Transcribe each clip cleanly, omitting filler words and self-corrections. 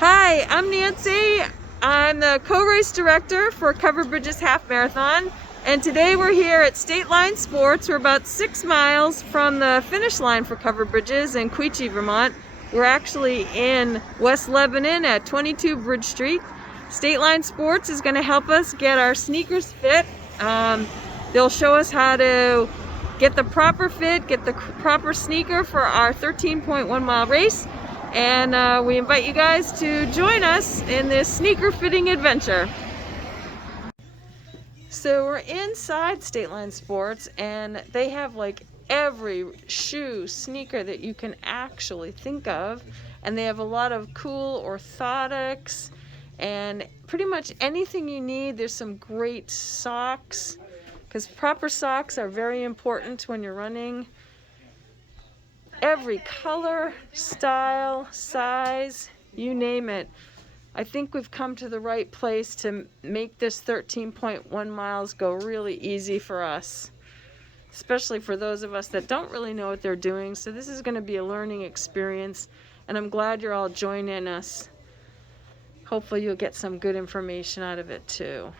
Hi, I'm Nancy. I'm the co-race director for Covered Bridges Half Marathon, and today we're here at Stateline Sports. We're about 6 miles from the finish line for Covered Bridges in Quechee, Vermont. We're actually in West Lebanon at 22 Bridge Street. Stateline Sports is going to help us get our sneakers fit. They'll show us how to get the proper fit, get the proper sneaker for our 13.1 mile race. And we invite you guys to join us in this sneaker fitting adventure. So we're inside Stateline Sports, and they have like every shoe, sneaker that you can actually think of. And they have a lot of cool orthotics and pretty much anything you need. There's some great socks, because proper socks are very important when you're running. Every color, style, size, you name it. I think we've come to the right place to make this 13.1 miles go really easy for us, especially for those of us that don't really know what they're doing. So this is going to be a learning experience, and I'm glad you're all joining us. Hopefully you'll get some good information out of it too.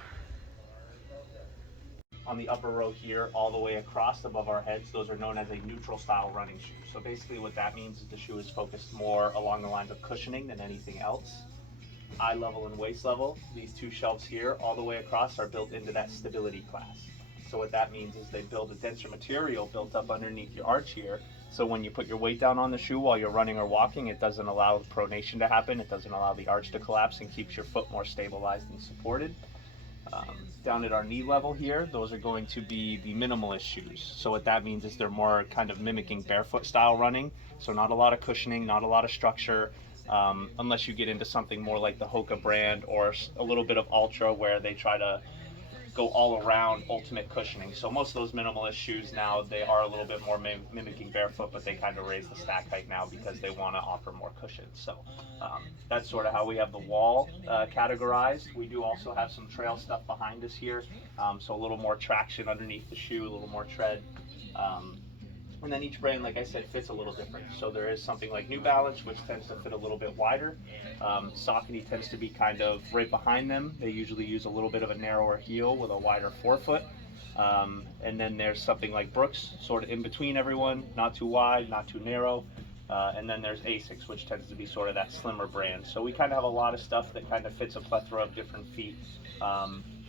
On the upper row here, all the way across above our heads, those are known as a neutral style running shoe. So basically what that means is the shoe is focused more along the lines of cushioning than anything else. Eye level and waist level, these two shelves here all the way across are built into that stability class. So what that means is they build a denser material built up underneath your arch here. So when you put your weight down on the shoe while you're running or walking, it doesn't allow the pronation to happen. It doesn't allow the arch to collapse and keeps your foot more stabilized and supported. Down at our knee level here, those are going to be the minimalist shoes. So what that means is they're more kind of mimicking barefoot style running. So not a lot of cushioning, not a lot of structure, unless you get into something more like the Hoka brand or a little bit of Ultra where they try to go all around ultimate cushioning. So most of those minimalist shoes now, they are a little bit more mimicking barefoot, but they kind of raise the stack height now because they want to offer more cushion. So that's sort of how we have the wall categorized. We do also have some trail stuff behind us here, so a little more traction underneath the shoe, a little more tread. And then each brand, like I said, fits a little different. So there is something like New Balance, which tends to fit a little bit wider. Saucony tends to be kind of right behind them. They usually use a little bit of a narrower heel with a wider forefoot. And then there's something like Brooks, sort of in between everyone, not too wide, not too narrow. And then there's Asics, which tends to be sort of that slimmer brand. So we kind of have a lot of stuff that kind of fits a plethora of different feet.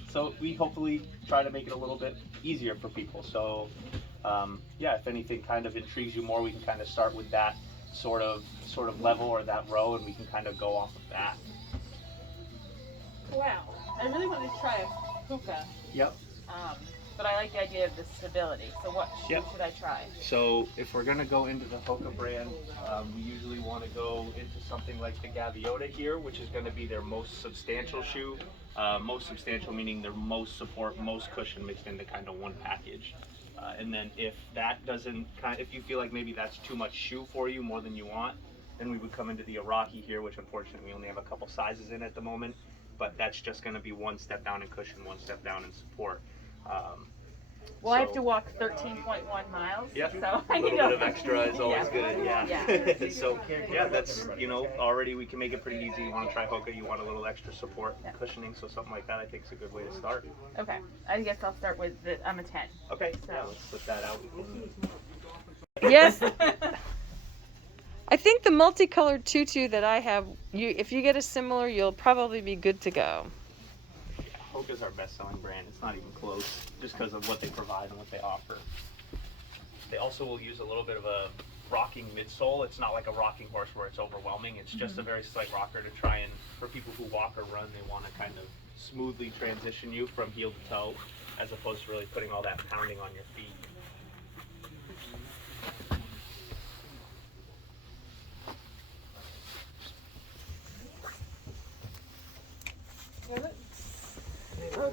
So we hopefully try to make it a little bit easier for people. So yeah, if anything kind of intrigues you more, we can kind of start with that sort of level or that row, and we can kind of go off of that. Wow, I really wanted to try a Hoka. Yep. But I like the idea of the stability. So what shoe should I try? So if we're gonna go into the Hoka brand, we usually want to go into something like the Gaviota here, which is going to be their most substantial shoe. Most substantial meaning their most support, most cushion mixed into kind of one package. And then if that doesn't if you feel like maybe that's too much shoe for you, more than you want, then we would come into the Iraqi here, which unfortunately we only have a couple sizes in at the moment. But that's just going to be one step down in cushion, one step down in support. Well, I have to walk 13.1 miles. Yep. So I a need little bit of extra is always good. Yeah. So yeah, that's already we can make it pretty easy. You want to try Hoka, you want a little extra support, cushioning, so something like that I think is a good way to start. Okay. I guess I'll start with I'm a 10. Okay. So yeah, let's put that out. Yes. I think the multicolored tutu that I have, if you get a similar, you'll probably be good to go. Hoka's our best-selling brand. It's not even close, just because of what they provide and what they offer. They also will use a little bit of a rocking midsole. It's not like a rocking horse where it's overwhelming. It's just a very slight rocker to try and, for people who walk or run, they want to kind of smoothly transition you from heel to toe, as opposed to really putting all that pounding on your feet.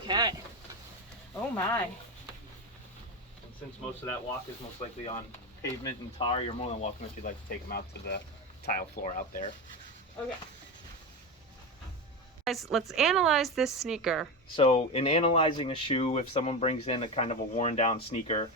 okay. Oh my. And since most of that walk is most likely on pavement and tar, you're more than welcome if you'd like to take them out to the tile floor out there. Okay. Guys, let's analyze this sneaker. So in analyzing a shoe, if someone brings in a kind of a worn down sneaker,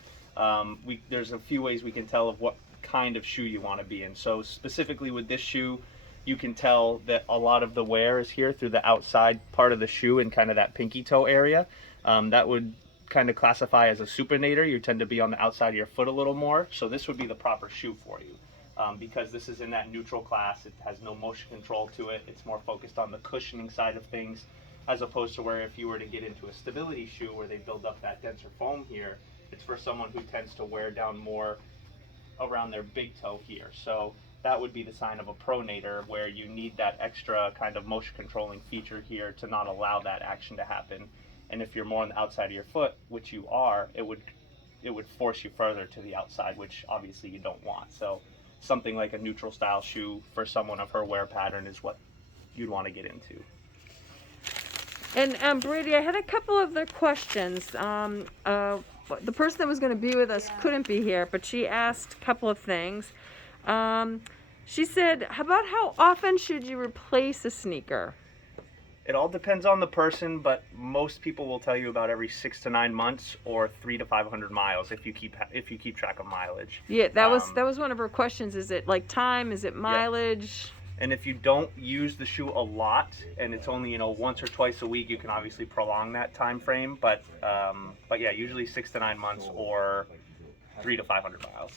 there's a few ways we can tell of what kind of shoe you want to be in. So specifically with this shoe, you can tell that a lot of the wear is here through the outside part of the shoe and kind of that pinky toe area. That would kind of classify as a supinator. You tend to be on the outside of your foot a little more. So this would be the proper shoe for you. Because this is in that neutral class, it has no motion control to it. It's more focused on the cushioning side of things, as opposed to where if you were to get into a stability shoe where they build up that denser foam here, it's for someone who tends to wear down more around their big toe here. So that would be the sign of a pronator, where you need that extra kind of motion controlling feature here to not allow that action to happen. And if you're more on the outside of your foot, which you are, it would force you further to the outside, which obviously you don't want. So something like a neutral style shoe for someone of her wear pattern is what you'd want to get into. And Brady, I had a couple of other questions. The person that was going to be with us couldn't be here, but she asked a couple of things. She said, about how often should you replace a sneaker? It all depends on the person, but most people will tell you about every 6 to 9 months or 300 to 500 miles if you keep track of mileage. Yeah, that was one of her questions. Is it like time? Is it mileage? Yeah. And if you don't use the shoe a lot, and it's only once or twice a week, you can obviously prolong that time frame. But yeah, usually 6 to 9 months or 300 to 500 miles.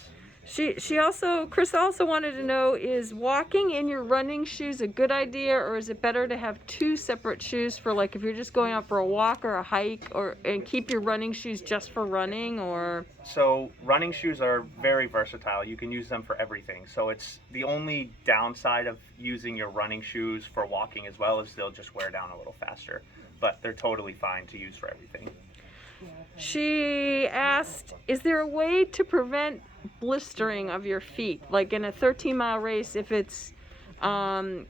Chris also wanted to know, is walking in your running shoes a good idea, or is it better to have two separate shoes for, like, if you're just going out for a walk or a hike, and keep your running shoes just for running? Or so running shoes are very versatile. You can use them for everything. So it's the only downside of using your running shoes for walking as well is they'll just wear down a little faster, but they're totally fine to use for everything. She asked, is there a way to prevent blistering of your feet, like in a 13-mile race, if it's normal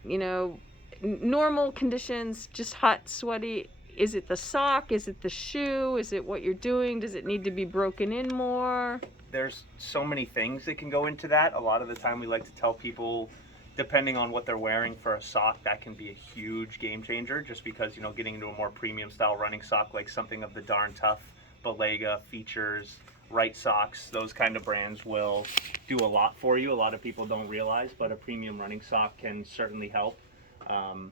conditions, just hot, sweaty? Is it the sock? Is it the shoe? Is it what you're doing? Does it need to be broken in more? There's so many things that can go into that. A lot of the time we like to tell people, depending on what they're wearing, for a sock, that can be a huge game changer, just because getting into a more premium style running sock, like something of the Darn Tough, Balega, Features, Right Socks, those kind of brands will do a lot for you. A lot of people don't realize, but a premium running sock can certainly help. And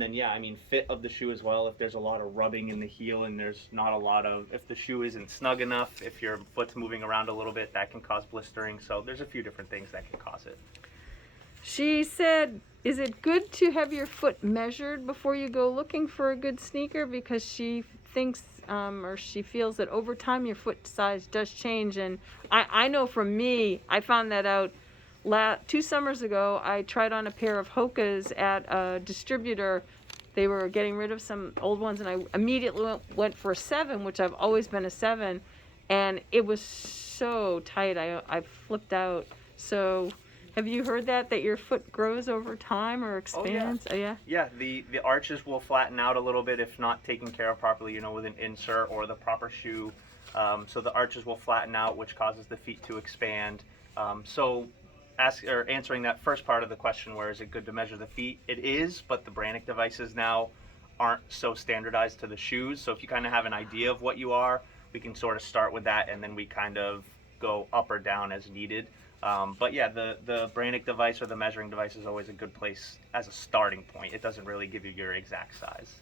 then, fit of the shoe as well. If there's a lot of rubbing in the heel and there's not a lot of, if the shoe isn't snug enough, if your foot's moving around a little bit, that can cause blistering. So there's a few different things that can cause it. She said, is it good to have your foot measured before you go looking for a good sneaker? Because she thinks or she feels that over time your foot size does change. And I know from me, I found that out 2 summers ago. I tried on a pair of Hoka's at a distributor. They were getting rid of some old ones, and I immediately went for a 7, which I've always been a 7, and it was so tight I flipped out. So have you heard that your foot grows over time or expands? Oh, yeah. Yeah, the arches will flatten out a little bit if not taken care of properly, with an insert or the proper shoe. So the arches will flatten out, which causes the feet to expand. Answering that first part of the question, where is it good to measure the feet? It is, but the Brannick devices now aren't so standardized to the shoes. So if you kind of have an idea of what you are, we can sort of start with that, and then we kind of go up or down as needed. But yeah, the Brannick device or the measuring device is always a good place as a starting point. It doesn't really give you your exact size.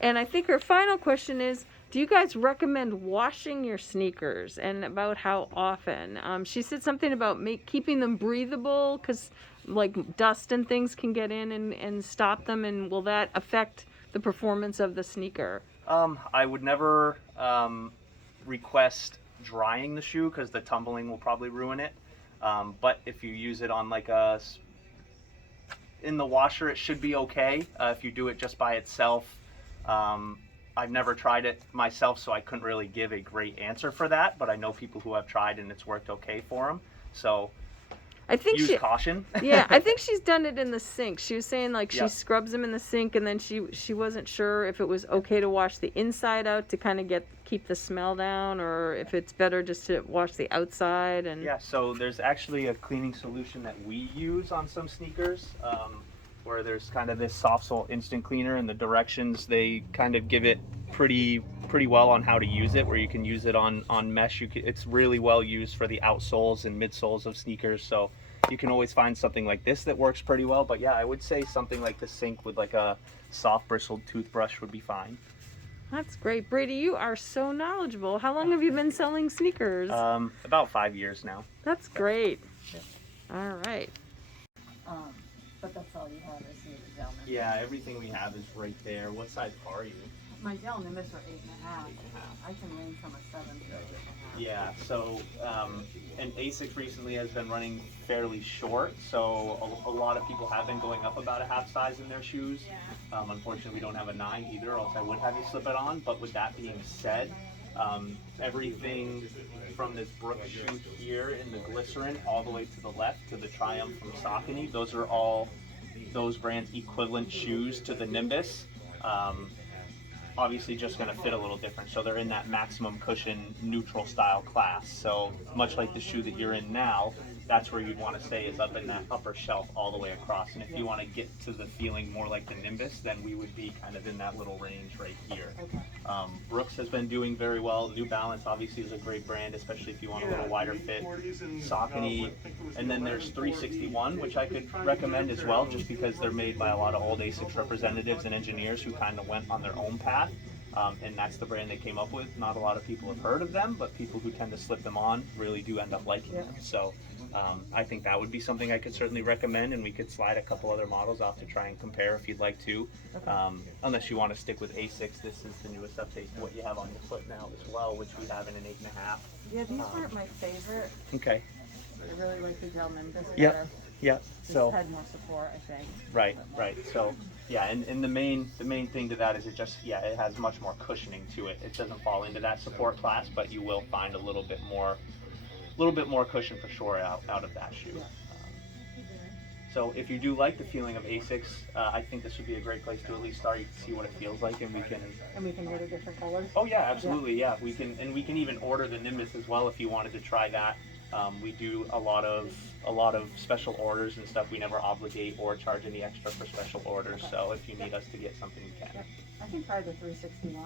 And I think her final question is, do you guys recommend washing your sneakers, and about how often? She said something about keeping them breathable, because like dust and things can get in and stop them, and will that affect the performance of the sneaker? I would never request drying the shoe, because the tumbling will probably ruin it. But if you use it on in the washer, it should be okay. If you do it just by itself, I've never tried it myself, so I couldn't really give a great answer for that, but I know people who have tried and it's worked okay for them. So I think use caution. Yeah, I think she's done it in the sink. She was saying she Yep. scrubs them in the sink, and then she wasn't sure if it was okay to wash the inside out to kind of keep the smell down, or if it's better just to wash the outside. And yeah, so there's actually a cleaning solution that we use on some sneakers, where there's kind of this soft sole instant cleaner, and the directions, they kind of give it pretty well on how to use it, where you can use it on mesh. It's really well used for the outsoles and midsoles of sneakers, so you can always find something like this that works pretty well. But yeah, I would say something like the sink with like a soft bristled toothbrush would be fine. That's great. Brady, you are so knowledgeable. How long have you been selling sneakers? About 5 years now. That's great. Yeah. All right. But that's all you have is the gel nimbus. Yeah, everything we have is right there. What size car are you? My gel nimbus are 8.5. I can range from a 7 to 8.5. Yeah, so and ASICS recently has been running fairly short, so a lot of people have been going up about a half size in their shoes. Unfortunately, we don't have a 9 either, or else I would have you slip it on. But with that being said, everything from this Brooks shoe here in the glycerin all the way to the left to the Triumph from Saucony, those are all those brands' equivalent shoes to the Nimbus. Obviously just going to fit a little different, so they're in that maximum cushion neutral style class. So much like the shoe that you're in now, that's where you'd want to stay, is up in that upper shelf all the way across. And if you want to get to the feeling more like the Nimbus, then we would be kind of in that little range right here. Brooks has been doing very well. New Balance obviously is a great brand, especially if you want a little wider fit. Saucony, and then there's 361, which I could recommend as well, just because they're made by a lot of old ASICS representatives and engineers who kind of went on their own path. And that's the brand they came up with. Not a lot of people have heard of them, but people who tend to slip them on really do end up liking them. So I think that would be something I could certainly recommend, and we could slide a couple other models off to try and compare if you'd like to. Unless you want to stick with ASICS, this is the newest update to what you have on your foot now as well, which we have in an 8.5. Yeah, these weren't my favorite. Okay. I really like the gel nimbus. Yep. Yeah. So had more support, I think. Right. So yeah, and the main thing to that is it just, yeah, it has much more cushioning to it. It doesn't fall into that support class, but you will find a little bit more cushion for sure out of that shoe. So if you do like the feeling of ASICS, I think this would be a great place to at least start. You can see what it feels like, and we can order different colors. Oh yeah, absolutely. Yeah, we can even order the Nimbus as well if you wanted to try that. We do a lot of special orders and stuff. We never obligate or charge any extra for special orders. Okay. So if you need us to get something, we can. Yep. I can try the 361.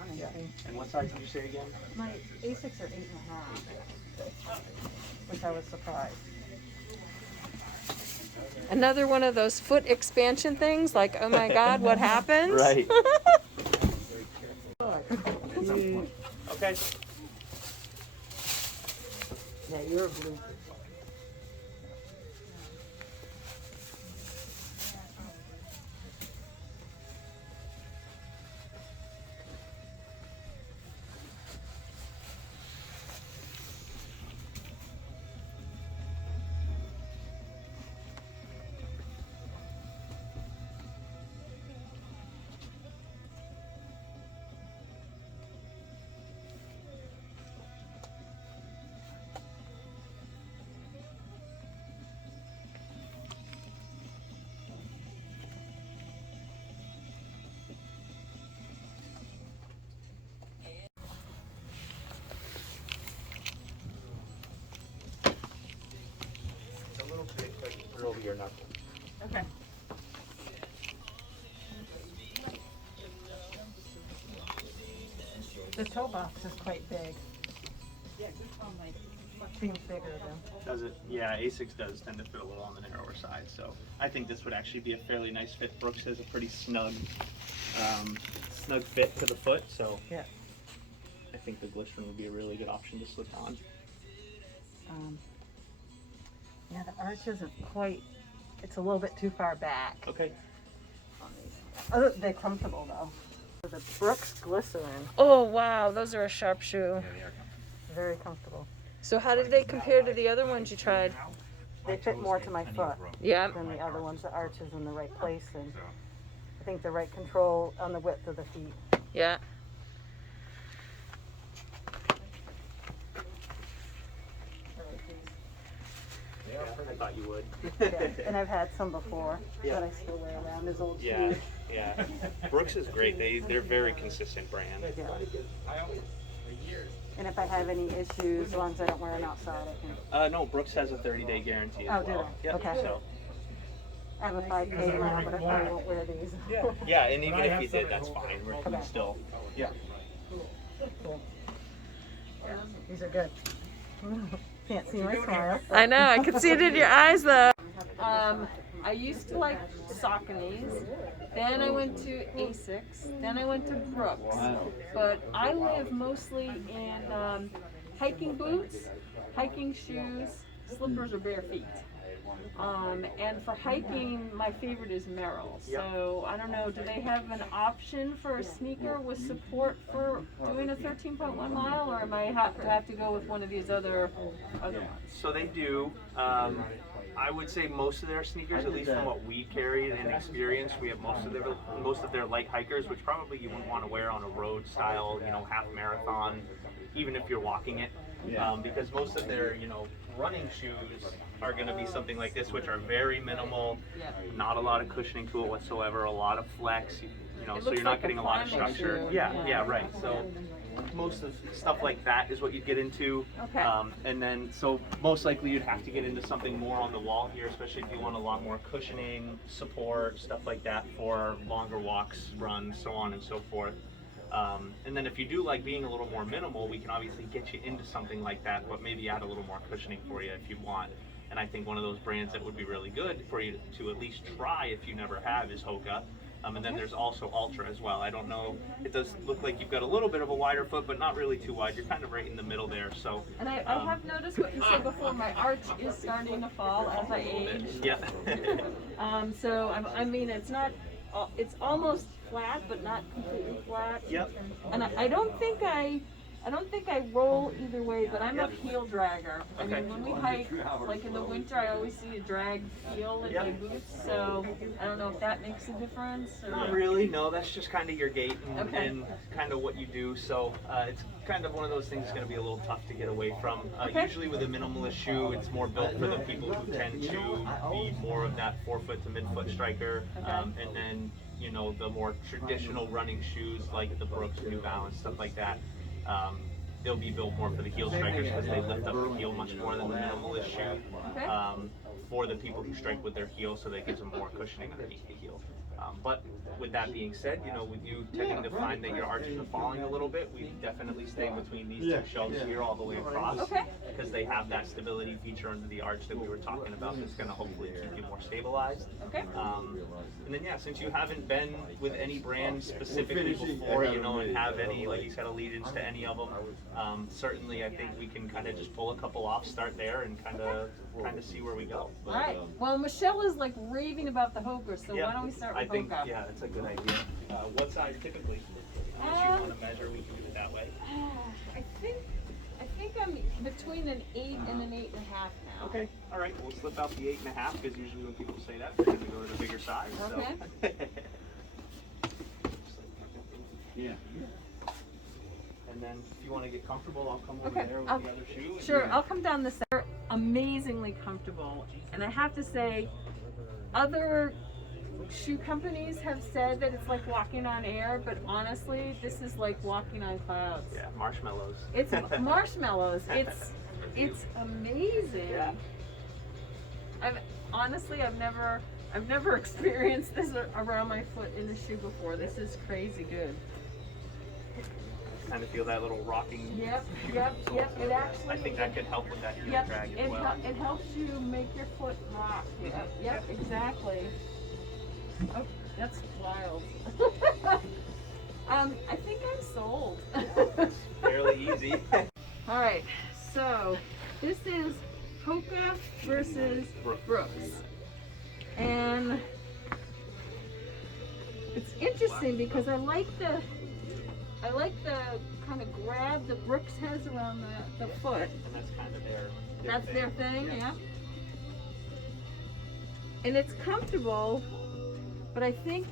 And what size did you say again? My ASICS are 8.5, which I was surprised. Another one of those foot expansion things, like, oh my God, what happened? Right. Okay. Yeah, you're a blue. Over your knuckle. Okay. The toe box is quite big. Yeah, seems bigger than. Does it? Yeah, ASICS does tend to fit a little on the narrower side, so I think this would actually be a fairly nice fit. Brooks has a pretty snug fit to the foot, so yeah, I think the glycerin would be a really good option to slip on. Yeah, the arches are quite, it's a little bit too far back. Okay. Oh, they're comfortable though. The Brooks glycerin. Oh wow, those are a sharp shoe. Very comfortable. So how did they compare to the other ones you tried? They fit more to my foot Yeah. than the other ones. The arch is in the right place, and I think the right control on the width of the feet. Yeah. I thought you would. Yeah. And I've had some before that I still wear around as old shoes. Yeah. Brooks is great. They're very consistent brand. Yeah. And if I have any issues, as long as I don't wear them outside, I can. No, Brooks has a 30-day guarantee as well. well. Do they? Yep. Okay. So. I have a 5K tomorrow, but I probably won't wear these. Yeah, and even if you did, that's fine. We're still. Yeah. Cool. Yeah, these are good. Can't see my smile. I know, I could see it in your eyes though. I used to like Saucony's, then I went to Asics, then I went to Brooks. But I live mostly in hiking boots, hiking shoes, slippers, or bare feet. And for hiking, my favorite is Merrell. So I don't know, do they have an option for a sneaker with support for doing a 13.1 mile, or am I have to go with one of these other ones? So they do. I would say most of their sneakers, at least from what we've carried and experienced, we have most of their light hikers, which probably you wouldn't want to wear on a road style, half marathon, even if you're walking it. Because most of their, running shoes are going to be something like this, which are very minimal, not a lot of cushioning to it whatsoever, a lot of flex, so you're not getting a lot of structure. Yeah, right. So most of stuff like that is what you'd get into. Okay. And then, so most likely you'd have to get into something more on the wall here, especially if you want a lot more cushioning, support, stuff like that for longer walks, runs, so on and so forth. And then if you do like being a little more minimal, we can obviously get you into something like that, but maybe add a little more cushioning for you if you want. And I think one of those brands that would be really good for you to at least try if you never have is Hoka. And then there's also Ultra as well. I don't know, it does look like you've got a little bit of a wider foot, but not really too wide. You're kind of right in the middle there. So. And I have noticed what you said before, my arch is starting to fall as I age. Yeah. So I mean, it's not, it's almost flat, but not completely flat. Yep. And I don't think I roll either way, but I'm a heel dragger. I mean, when we hike, like in the winter, I always see a drag heel in my boots, so I don't know if that makes a difference. Or... Not really, no, that's just kind of your gait and kind of what you do, so it's kind of one of those things that's going to be a little tough to get away from. Usually with a minimalist shoe, it's more built for the people who tend to be more of that forefoot to midfoot striker, and then, the more traditional running shoes like the Brooks, New Balance, stuff like that. They'll be built more for the heel strikers because they lift up the heel much more than the minimalist shoe. For the people who strike with their heel, so that gives them more cushioning underneath the heel. But with that being said, with you tending to find that your arches are falling a little bit, we definitely stay between these two shelves here all the way across, because they have that stability feature under the arch that we were talking about that's going to hopefully keep you more stabilized. And then since you haven't been with any brand specifically before, and have any, like you said, allegiance to any of them, certainly I think we can kind of just pull a couple off, start there, and kind of see where we go. All right. Well, Michelle is like raving about the Hoka, so why don't we start with Hoka? Yeah, that's a good idea. What size typically? Unless you want to measure, we can do it that way. I think I'm between an 8 and an 8.5 now. Okay. All right. We'll slip out the 8.5 because usually when people say that, they're going to go to the bigger size. Okay. So. Yeah. And then if you want to get comfortable, I'll come over there with the other shoe. Sure, I'll come down the center. They're amazingly comfortable, and I have to say, other shoe companies have said that it's like walking on air, but honestly, this is like walking on clouds. Yeah, marshmallows. It's marshmallows. It's amazing. Yeah. I've never experienced this around my foot in a shoe before. This is crazy good. Kind of feel that little rocking. Yep. It actually. I think that could help with that heel drag as well. It helps you make your foot rock. Yep, exactly. Oh, that's wild. I think I'm sold. It's fairly easy. All right, so this is Hoka versus Brooks. And it's interesting because I like the kind of grab the Brooks has around the foot. And that's kind of their thing, yeah. And it's comfortable, but I think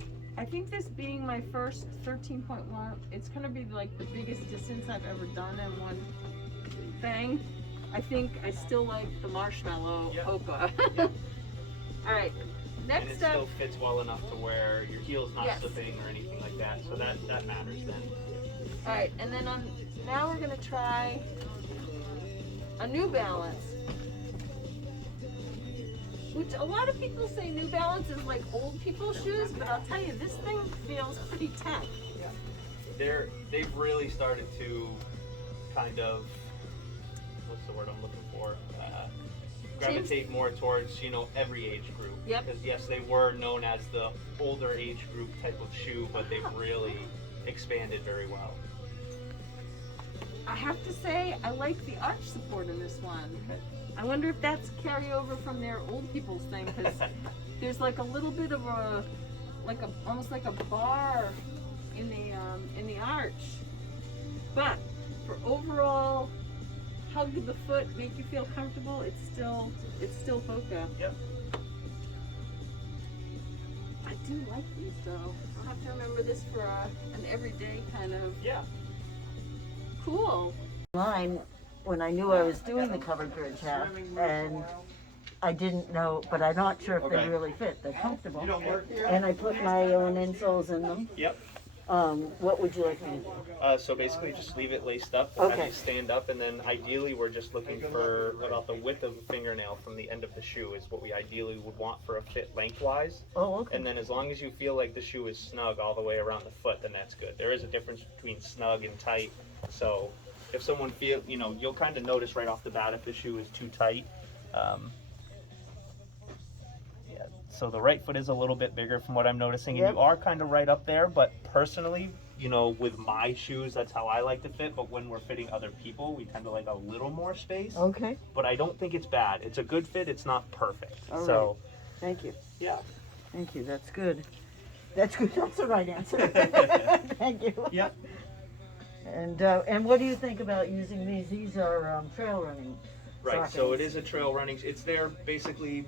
this being my first 13.1, it's gonna be like the biggest distance I've ever done in one thing. I think I still like the marshmallow Hoka. All right, next and it up. still fits well enough to where your heel's not slipping or anything like that, so that matters then. All right, and then now we're gonna try a New Balance, which a lot of people say New Balance is like old people's shoes, but I'll tell you, this thing feels pretty tech. They've really started to kind of, what's the word I'm looking for? gravitate more towards, you know, every age group. Yep. Because yes, they were known as the older age group type of shoe, but they've really expanded very well. I have to say, I like the arch support in this one. I wonder if that's carryover from their old people's thing, because there's like a little bit of a, almost like a bar in the arch. But for overall hug to the foot, make you feel comfortable, it's still Hoka. Yep. I do like these though. I'll have to remember this for an everyday kind of. Yeah. Cool. Line when I knew I was doing the covered bridge half, and I didn't know, but I'm not sure if they really fit. They're comfortable, and I put my own insoles in them. Yep. What would you like me to do? So basically just leave it laced up, Okay. have it stand up, and then ideally we're just looking for about the width of a fingernail from the end of the shoe is what we ideally would want for a fit lengthwise. Oh, okay. And then as long as you feel like the shoe is snug all the way around the foot, then that's good. There is a difference between snug and tight. So if someone feel, you know, you'll kind of notice right off the bat if the shoe is too tight. Yeah, so the right foot is a little bit bigger from what I'm noticing, and you are kind of right up there, but personally, you know, with my shoes, that's how I like to fit, but when we're fitting other people, we tend to like a little more space. Okay. But I don't think it's bad. It's a good fit, it's not perfect. All right. So, Thank you. yeah. Thank you. That's good. That's good. That's the right answer. Thank you. Yep. And what do you think about using these? These are trail running. Right, so it is a trail running, it's their basically,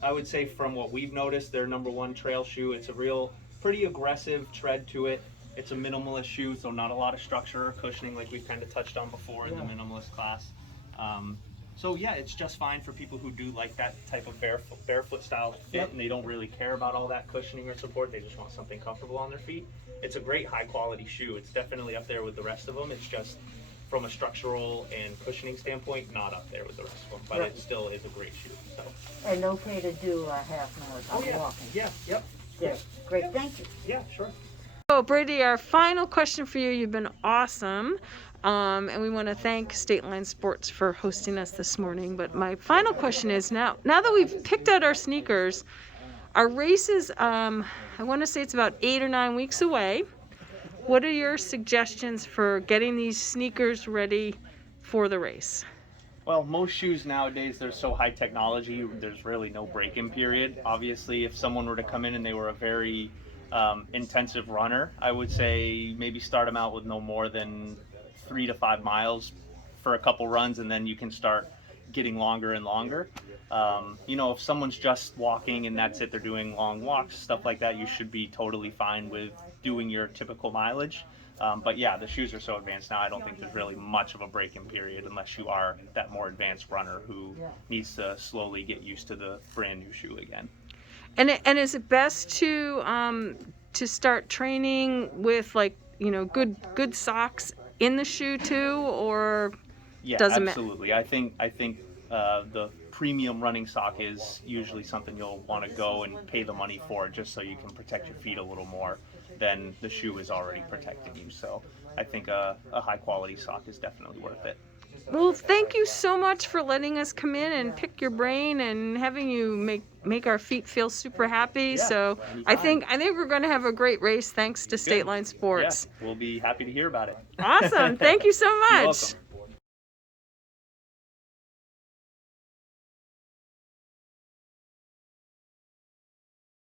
I would say from what we've noticed, their #1 trail shoe. It's a real, pretty aggressive tread to it. It's a minimalist shoe, so not a lot of structure or cushioning like we've kind of touched on before in the minimalist class. So yeah, it's just fine for people who do like that type of barefoot style fit, and they don't really care about all that cushioning or support. They just want something comfortable on their feet. It's a great high quality shoe. It's definitely up there with the rest of them. It's just from a structural and cushioning standpoint, not up there with the rest of them, but it still is a great shoe. So. And okay to do a half marathon walking. Yeah, yep. Yeah. Great. Thank you. Yeah, sure. So Brady, our final question for you. You've been awesome. And we want to thank Stateline Sports for hosting us this morning. But my final question is now that we've picked out our sneakers, our race is, I want to say it's about 8 or 9 weeks away. What are your suggestions for getting these sneakers ready for the race? Well, most shoes nowadays, they're so high technology, there's really no break-in period. Obviously, if someone were to come in and they were a very intensive runner, I would say maybe start them out with no more than 3 to 5 miles for a couple runs, and then you can start getting longer and longer. You know, if someone's just walking and that's it, they're doing long walks, stuff like that, you should be totally fine with doing your typical mileage. But yeah, the shoes are so advanced now, I don't think there's really much of a break-in period unless you are that more advanced runner who needs to slowly get used to the brand new shoe again. And is it best to start training with, like, you know, good socks in the shoe too, or doesn't matter? Absolutely. I think the premium running sock is usually something you'll want to go and pay the money for, just so you can protect your feet a little more than the shoe is already protecting you. So I think a high quality sock is definitely worth it. Well, thank you so much for letting us come in and pick your brain and having you make our feet feel super happy. So I think we're going to have a great race thanks to Stateline Sports. Yeah, we'll be happy to hear about it. Awesome. Thank you so much. You're welcome.